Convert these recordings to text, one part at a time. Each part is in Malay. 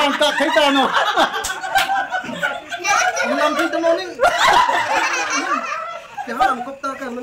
angkat kita no. Ulang kita mau nih. Jangan angkop tak kan.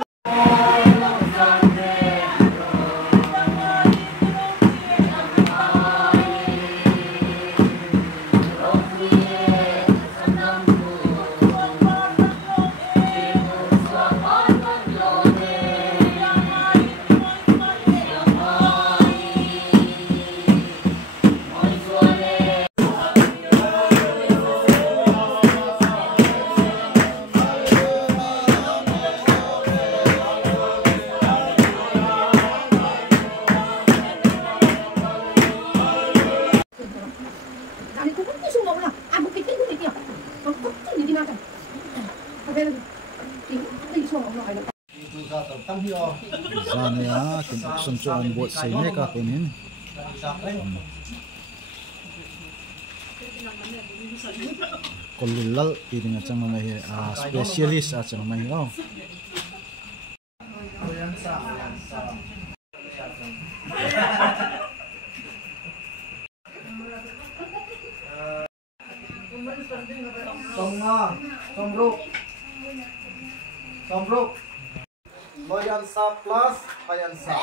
Sana ya, kita sentuhan buat sini kah ini? Kolilal ini macam mana ya? Spesialis macam mana ya? Sombruk. Loyansa plus Hayansa.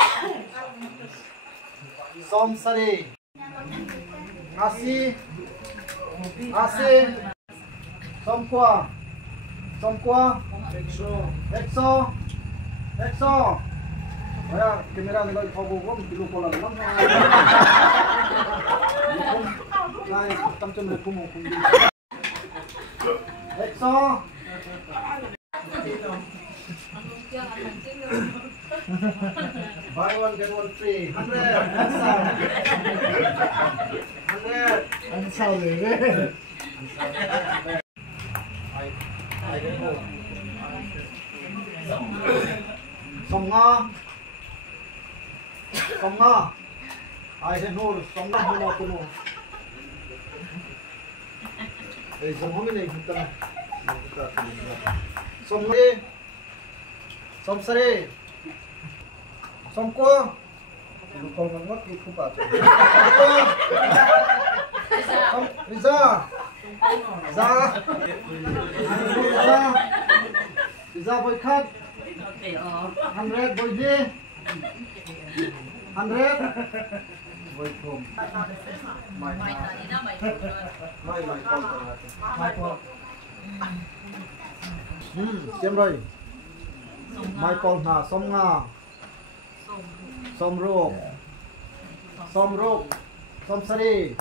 Somsari. Asi. Somkwa. Exo. Ya, kamera lagi fokus dulu pola lang. Nah, tamcam rekum. Exo. Buy one get one free. 100. Ansal deh. Somnga. Ai sẽ nô somnga hono kuno. Ei somnga này không cần. Somsari. Somko. Lukong ngot itu Pak. Riza. Riza boy cut. 100 boy di. 100 boy kom. Mai. Xem rồi. Michael na Somnga. Somrok. Somsari.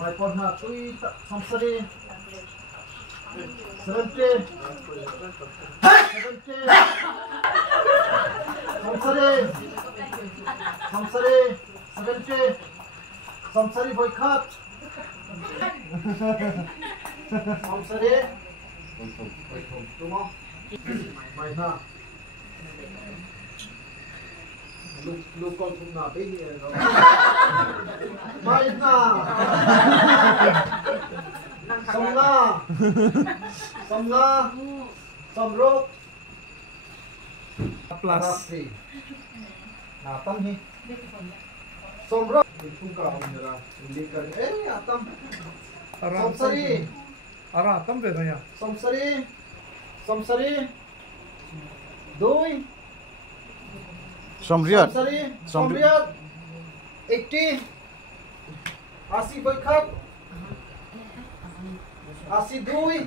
Michael na tui Somsari. 70. Somsari. 70. Somsari boycott. Somsari. Tunggu. Mai na. Lu con không nào đấy nhỉ? Mai na. Somnga. Somrok. Plus. Nah, tam hi. Somrok. Itu kau menyerah. Indikan. Atam. Somsari. Ara, tam bedanya. Somsari. Doi. Somriat. 80. Asi boycott. Asi doi.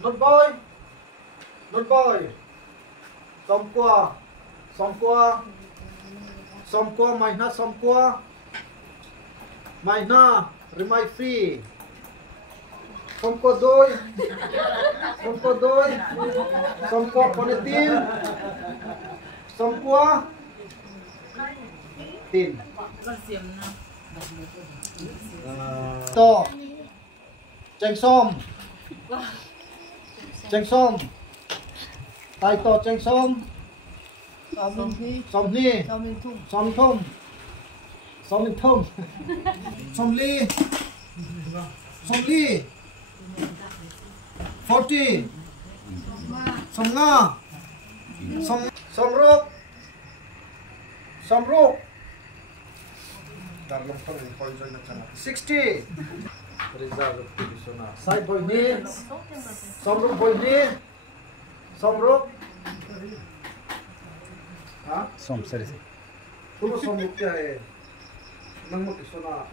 Not boy. Somkwa Maina remai free. Somko doi. Somko ponitil. Somkwa tin. To. Chanh som. Tai to chanh som. Som thum. Som ly. 40. Somrok. Darlong tong poison na sana. 60. Reserve position na. Side boy ni. Somruk boy ni. Somruk. Ha? Somsari. Tulo somruk kya hai. Nang mo kisona.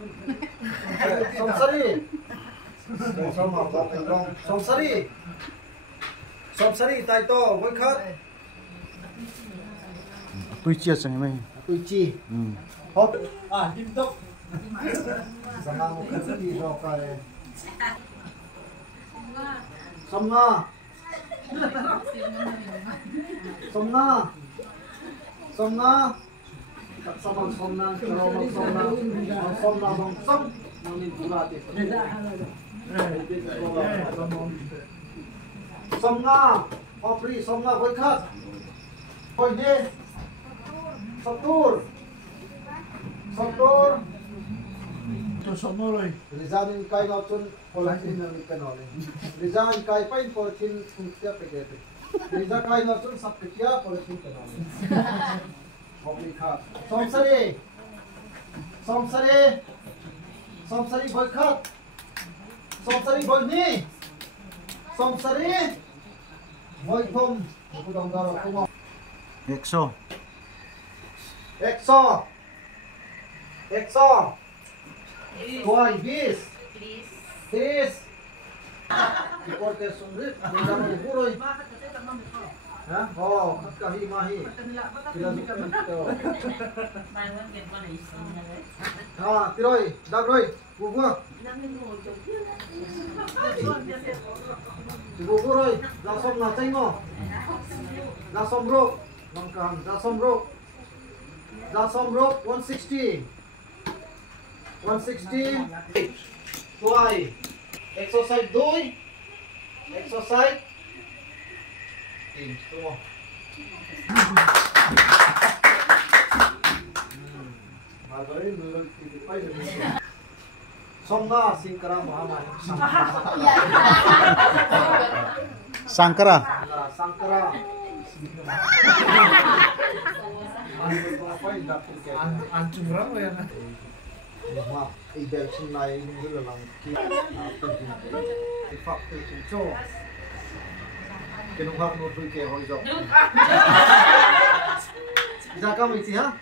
Somsari. Somsari. Somsari tai to boy khat. Tui chia sang mai. Tui chi. Hop. Kim tok. Sama mo kasi ro kay. Somna. Somna. Somna. Tak sama somna, kalau mau somna, somna bang som, nangin pula ti. Somna, opri somna boy khat. Boy ni. Satur. Satur. To somoroi. Rizanin kai na chun polatin na kanole. Rizan kai pain polatin kuntia pekete. Riza kai na chun sapekya polatin kanole. Hopli khat. Somsari. Somsari. Somsari boy khat. Somsari boy ni. Somsari. Boy thom. Kudong daro kuma. Exo. Exo. Exo. Tuai bis. Bis. Ikor ke sumrit. Tidak mau buroi. Ha? Oh, kahi mahi. Bila suka itu. Ha, tiroi, dabroi, bubu. Bubu roi, langsung natai mo. Langsung bro, mangkam, langsung bro. Langsung bro 160. 160. Tuai. Exercise 2. Exercise. Tunggu. Somna Singkara Muhammad. Sangkara. Sangkara. Ancung berapa ya? Wah, ide senai dulu lang ki. Faktor cincong. Kinuha mo tuh ke horizon. Bisa kamu isi ha?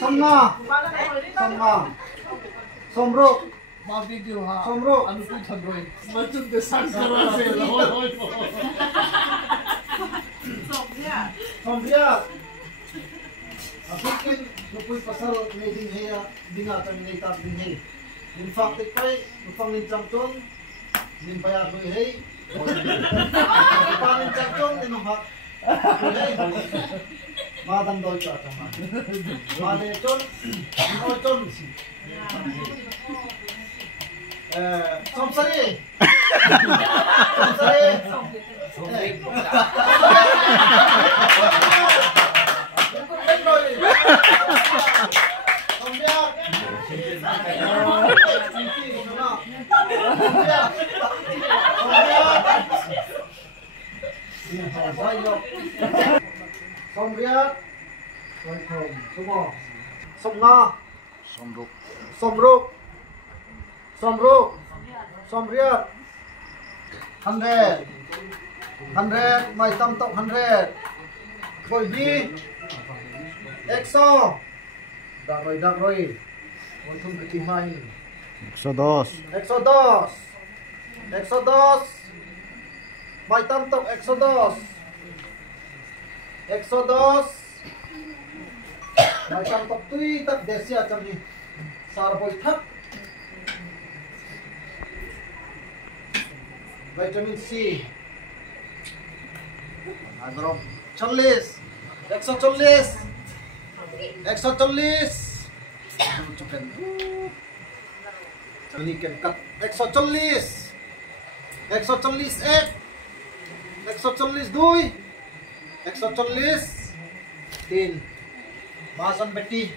Somna, somna, somrok. Mau video ha. Somrok. Anu tu chandroi. Macam desang keras ya. Hoi. Somria. Aku kan lupa pasal meeting hea dinga kan ni tak dinga. In fact ikai upang nincang ton nin paya ko hei. Upang nincang ton nin hak. Madam doi ka tama. Made ton, no ton. Somsari. Somsari. Somriat, Somna, Somruk. Somruk, Somruk, Somriat, 100, 100, mai tam tok 100, Boy B, Exo, dak roi, untung ketimai, Exodus. Exodus, Exodus, mai tam tok Exodus, Exodus, mai tam tok tui tak desia cham ni, sar boy thap. Vitamin C. Agro 40, 140, 140. Cukup. Ini kan kat 140, 140 ek, 140 2, 140 3. Bason beti,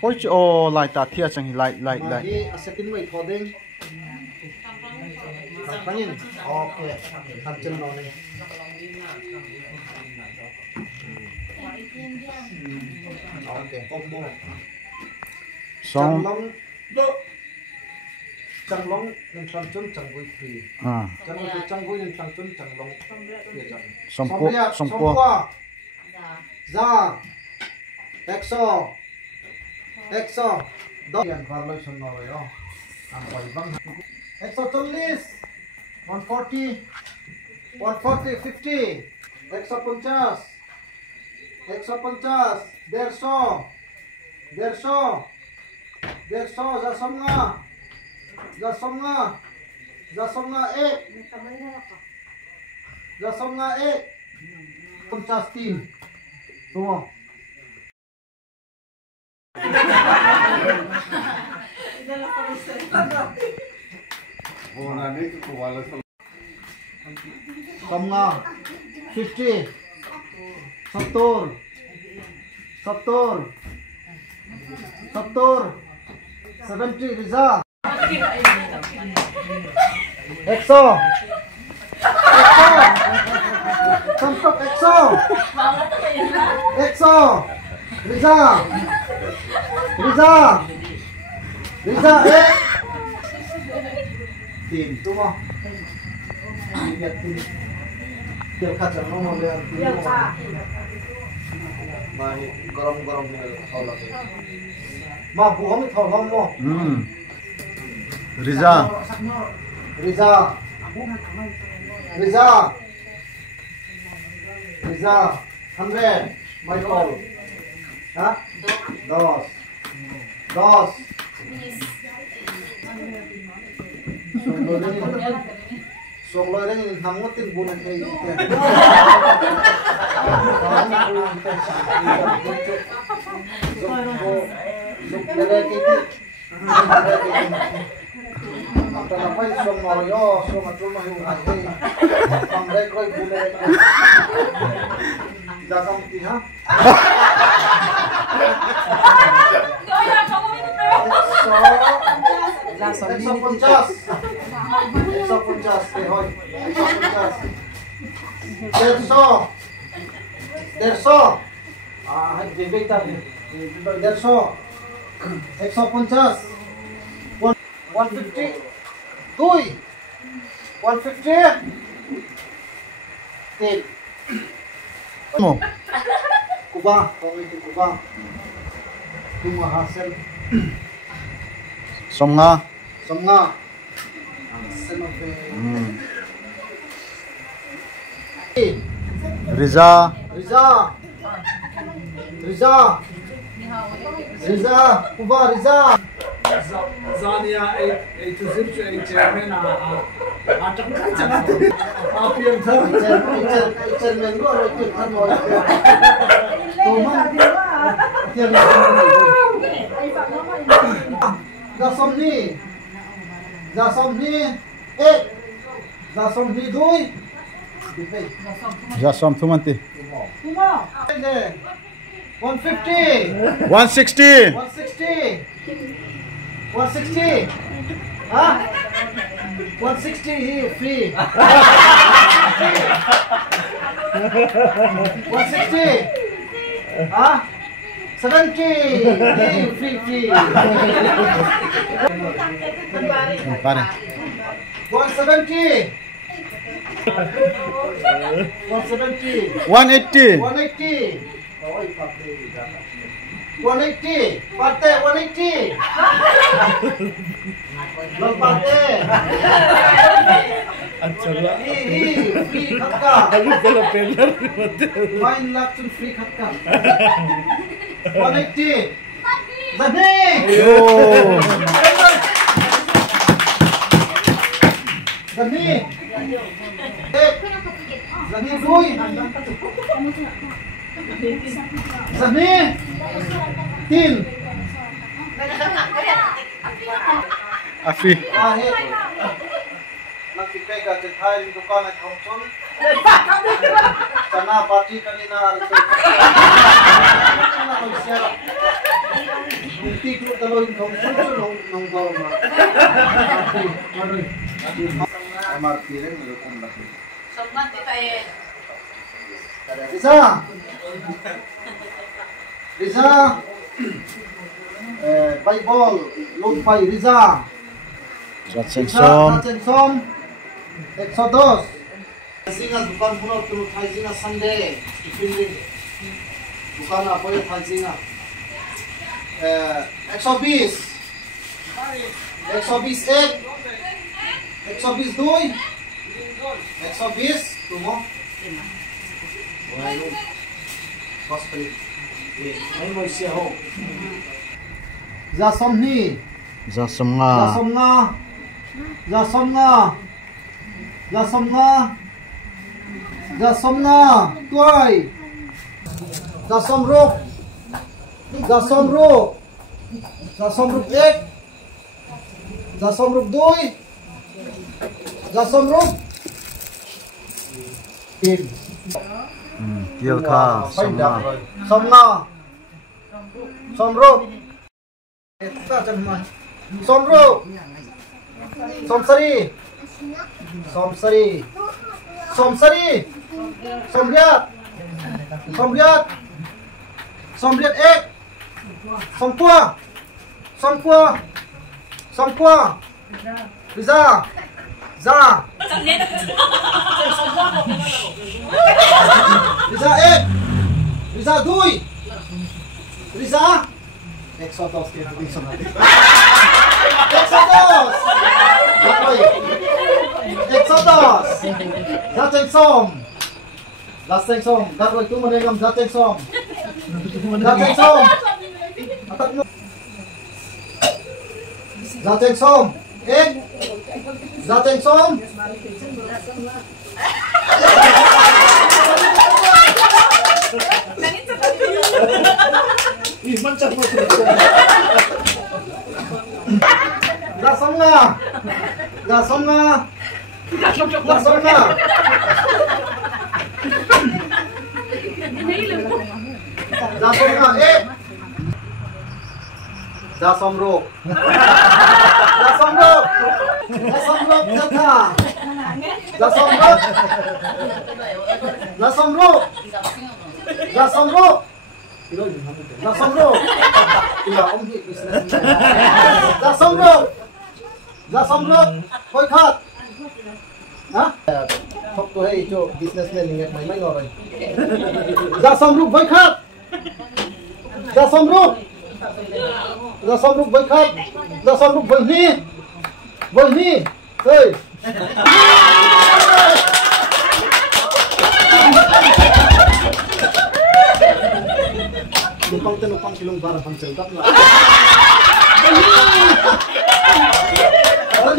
Poch o lai ta thia chang hi lai Mari asetin mai thodeng. Tangin. Okay. Kapchen no ne. Okay. Combo. song Changlong yang Chanchun Changgui free. Changgui yang Chanchun Changlong. Sompo Za. Exo. Do yang violation no yo. Ang bang. Exo 40. 140. 50. Exo 50. Derso. Zasomnga ek. 50 tim. Semua. Somnga 50. 70 Riza. Exo. Sampak Exo. Riza. Tim tu mah. Lihat tim. Dia kacang nomor dia. Baik, gorong ni tolak. Ma buang ni tolak mo. Riza 100 Michael. Ha? Dos. Solo ring nangutin bulan kayak gitu. Apa yang song Mario, song atul mah yung hati, pamrek koy bulan. Jangan tiha. Derso. Derso. 150. 150. Tui. 150. Tin. mo Kuba, Kuba. Tuma hasil. somnga Riza Kuba Riza Zania itu zircu chairman atak chana api yang thar chairman go ro ke thar mo to man tiang Zasomni ek Zasomni dui Jasom thumanti 150 160 160 huh? 160 here free 160 huh? 70 here free pare 170 180 180 Parte 180 Log parte Achala free khatka alu kala pelar Wine lakhs free khatka 180 Zani Zani Zani dui Zani tin Afi Nakipeka cetai di dukaan at Thompson Sana party kanina siya. Tiklo taloy ko nung gawa. MRP rin lutong laki. Sobat kita eh. Riza. Bible lumpay Riza. Ratsensom. Exodus. Singa bukan puno turut singa Sunday. Bukan apa ya singa. Exodus 8. Exodus 2. Exodus tumo. Bueno. Gospel. Ay mo siya ho. Zasomni. Zasomnga. Tuay. Zasomruk 1. Zasomruk 2. Zasomruk. Tim. Kilka. Somruk. Eta jangan. Somruk. Somsari. Somriat ek. Sompua. Riza. Riza ek. Riza 2. Riza. Exodus kena bisa nanti. Exodus. Zatengsom. Dapat itu menengam Zatengsom. Atak mo. Zatengsom. Zatengsom. Macam mo. Gasomna. Zasomruk jatha. Zasomruk. Zasomruk. Koi khat. Hah? Khop to hai jo businessman ingat mai ngor. Zasomruk koi khat. Zasomruk koi khat. Zasomruk bolni. Hei. Numpang kilong barang pang selkap lah. Sani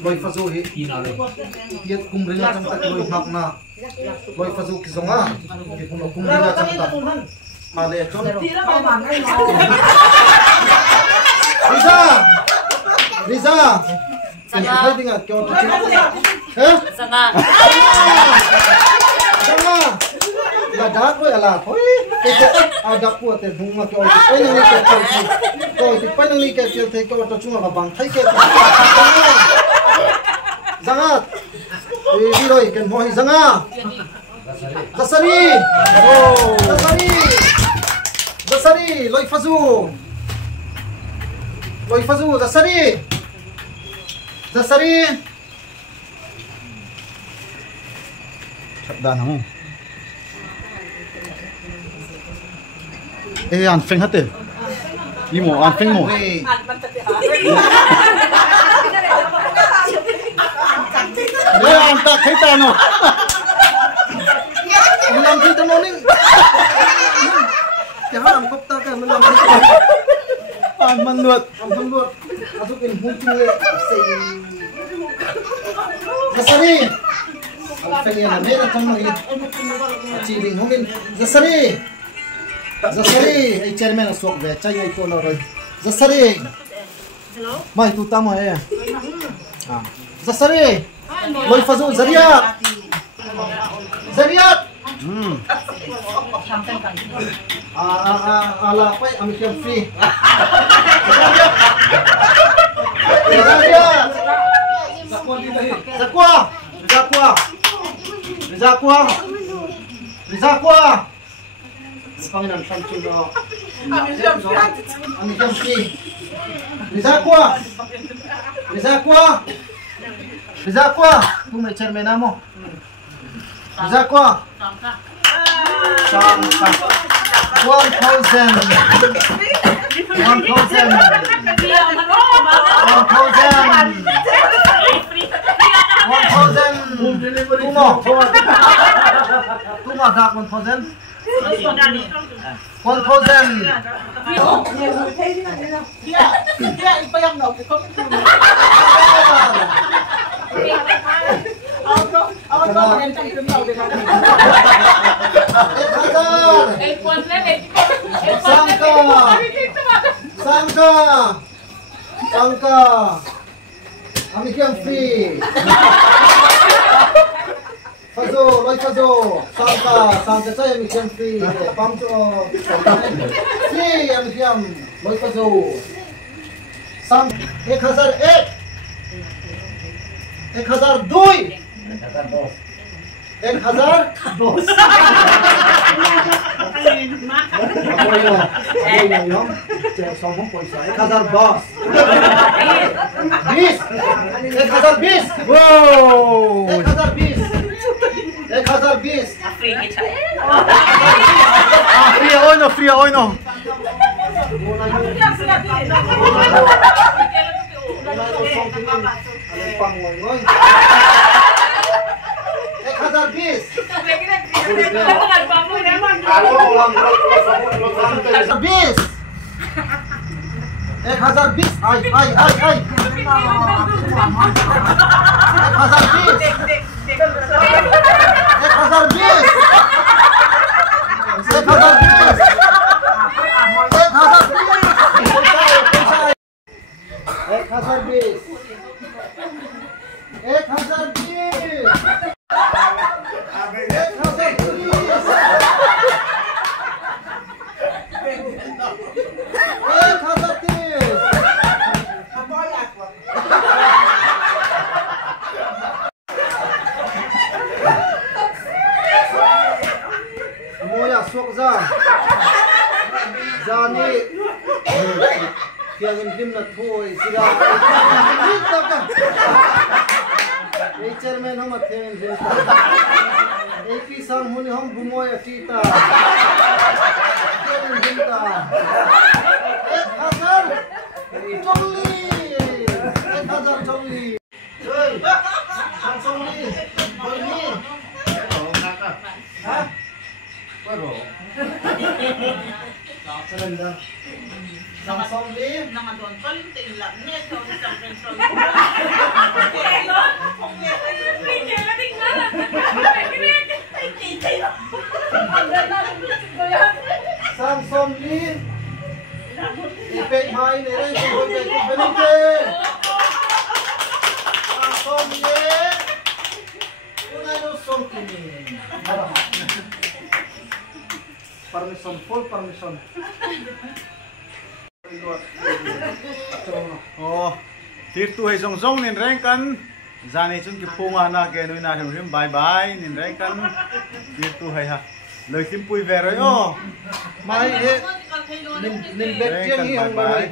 Boy Fazuhi. Tiat kumrila sang tak boy makna. Boy Fazu kisonga. Kipuno kumrila sang tak. Male chon. Riza. Saya dengar kau tu. Sama. Ada apa ala? Ada apa tu? Bunga kau tu. Penang ni kau tu cuma babang. Hai ke? Zangat. Biroi kan mohon zangat. Dasari. Oh, Dasari. Loi Fazu. Dasari. Sabda na mo. Anfeng hati. Imo, anfeng mo. Antak kita no. Melam kita morning. Jangan kopta kan melam kita. Manluat. Masukin hukum le. Dasari. Anfeng yang mana macam ni. Ciling mungkin. Dasari. Zasari, ay chairman na swak ve, chay ay kono roy. Zasari. Hello? Mai tu tamo eh. Zasari. Loy fazo Zariat. Zariat. Ala pa ami kaya free. Zariat. Zakwa. Panginan samsul do. Ami jamsi. Rizakwa. Tu may chairman namo. Rizakwa. Sangka. 1,000. Sangka. Ami kaya free. Loy fazo. Sangka saya ami kaya free. Pam to. Free ami kaya loy fazo. 1001. 1002. 1002. Wow! 1020. Free oino. Zani Kaya dim na thôi sila Ei chairman hum athen jeta Ei ki sam huni hum bumoy atita Chairman jeta 1000 choli Hey choli Bolni Ha Paro Surrender. Samsung din. Naman doon. Paling tinglan. Neto. Samsung din. Ipek main rin. Benite. Samsung din. Una no song kini. Permission, full permission. Oh, tirtu hai zong nin rengkan. Zani chun ki punga na ke noi na rim bye bye nin rengkan. Tirtu hai ha. Loi sim pui veroi oh. Mai nin bet Rengkan hi bye ang bye. bye.